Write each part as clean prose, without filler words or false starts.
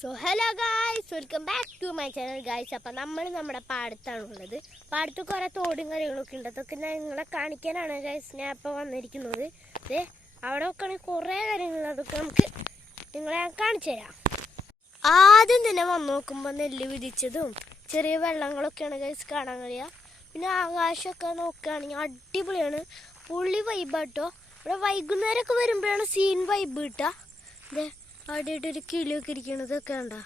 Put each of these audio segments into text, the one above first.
So hello guys, welcome back to my channel guys. അപ്പം നമ്മൾ നമ്മുടെ പാടത്താണുള്ളത്. പാടത്ത് കുറേ തോടും കാര്യങ്ങളൊക്കെ ഉണ്ട്. അതൊക്കെ ഞാൻ നിങ്ങളെ കാണിക്കാനാണ് ഗായ്സ് ഞാൻ ഇപ്പോൾ വന്നിരിക്കുന്നത്. അവിടെ ഒക്കെ കുറേ കാര്യങ്ങൾ, അതൊക്കെ നമുക്ക് നിങ്ങളെ ഞാൻ കാണിച്ചു തരാം. ആദ്യം തന്നെ വന്ന് നോക്കുമ്പോൾ നെല്ല് വിധിച്ചതും ചെറിയ വെള്ളങ്ങളൊക്കെയാണ് ഗായ്സ് കാണാൻ കഴിയുക. പിന്നെ ആകാശമൊക്കെ നോക്കുകയാണെങ്കിൽ അടിപൊളിയാണ്, പുള്ളി വൈബാട്ടോ. ഇവിടെ വൈകുന്നേരമൊക്കെ വരുമ്പോഴാണ് സീൻ വൈബ് കിട്ടുക. അവിടെയായിട്ടൊരു കിളിയൊക്കെ ഇരിക്കണതൊക്കെ ഉണ്ടോ.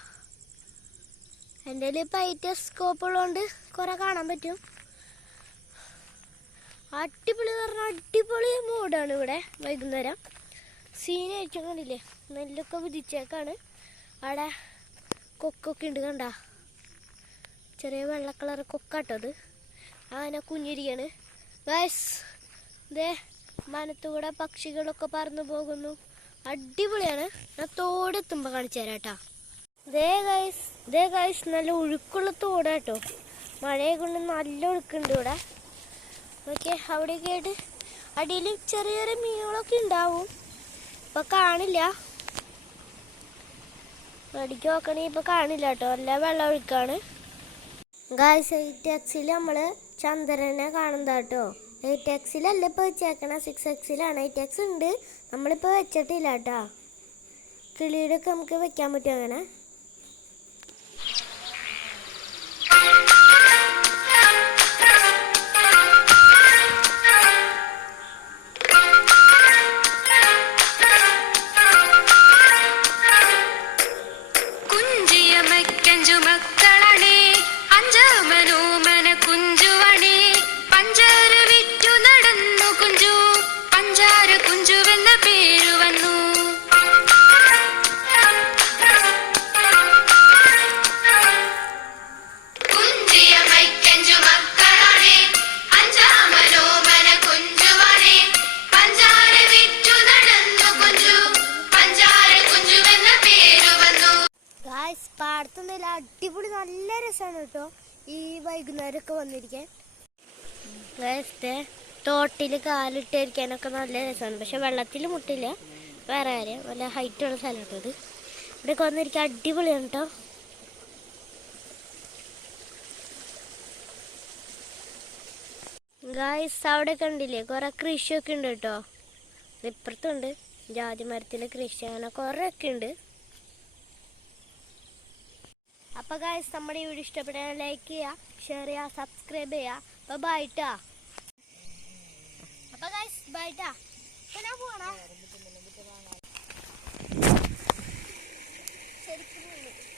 എൻ്റെ കയ്യിൽ ഇപ്പോൾ ഐറ്റസ്കോപ്പ് ഉള്ളതുകൊണ്ട് കുറേ കാണാൻ പറ്റും. അടിപൊളി പറഞ്ഞാൽ അടിപൊളി മൂഡാണ് ഇവിടെ വൈകുന്നേരം. സീനായിരിക്കും. കണ്ടില്ലേ, നെല്ലൊക്കെ വിധിച്ചേക്കാണ്. അവിടെ കൊക്കൊക്കെ ഉണ്ട്, കണ്ട ചെറിയ വെള്ള കളർ കൊക്കാട്ടത്. അങ്ങനെ കുഞ്ഞിരിക്കാണ് ഗൈസ്. മനത്തുകൂടെ പക്ഷികളൊക്കെ പറന്നു പോകുന്നു, അടിപൊളിയാണ്. ഞാൻ തോടെത്തുമ്പോൾ കാണിച്ചു തരാം കേട്ടോ. ദേ ഗൈസ് നല്ല ഒഴുക്കുള്ള തോടാട്ടോ. മഴയെ കൊണ്ട് നല്ല ഒഴുക്കുണ്ട് ഇവിടെ. ഓക്കെ, അവിടെയൊക്കെ ആയിട്ട് അടിയിൽ ചെറിയ ചെറിയ മീനുകളൊക്കെ ഉണ്ടാവും. ഇപ്പം കാണില്ല, അടിക്ക് നോക്കണേ ഇപ്പം കാണില്ല കേട്ടോ, നല്ല വെള്ളം ഒഴുക്കാണ്. ഗൈസ് 8Xൽ നമ്മൾ ചന്ദ്രനെ കാണുന്നതാട്ടോ. 8Xലല്ല ഇപ്പോൾ വെച്ചേക്കണ, 6Xലാണ്. 8X ഉണ്ട്, നമ്മളിപ്പോൾ വെച്ചിട്ടില്ല കേട്ടോ. കിളിയുടെ ഒക്കെ നമുക്ക് വെക്കാൻ പറ്റും അങ്ങനെ. പാടത്തുനിന്ന് അടിപൊളി നല്ല രസമാണ് കേട്ടോ ഈ വൈകുന്നേരമൊക്കെ വന്നിരിക്കാൻ. തോട്ടിൽ കാലിട്ടിരിക്കാനൊക്കെ നല്ല രസമാണ്. പക്ഷെ വെള്ളത്തിൽ മുട്ടില്ല, വേറെ കാര്യം. നല്ല ഹൈറ്റുള്ള സ്ഥലം കേട്ടോ ഇത്. ഇവിടെയൊക്കെ വന്നിരിക്കാൻ അടിപൊളിയാണ് കേട്ടോ. ഗായ്സ് അവിടെ കണ്ടില്ലേ കുറേ കൃഷിയൊക്കെ ഉണ്ട് കേട്ടോ. ഇപ്പുറത്തുണ്ട് ജാതി മരത്തിൻ്റെ കൃഷി, അങ്ങനെ കുറേ ഒക്കെ ഉണ്ട്. അപ്പോൾ ഗായ്സ് നമ്മുടെ ഈ വീഡിയോ ഇഷ്ടപ്പെട്ടാൽ ലൈക്ക് ചെയ്യുക, ഷെയർ ചെയ്യുക, സബ്സ്ക്രൈബ് ചെയ്യുക. അപ്പോൾ ബൈട്ടാ. അപ്പോൾ ഗായ്സ് ബൈട്ടാ. ഞാൻ പോകണം ശരിക്കും.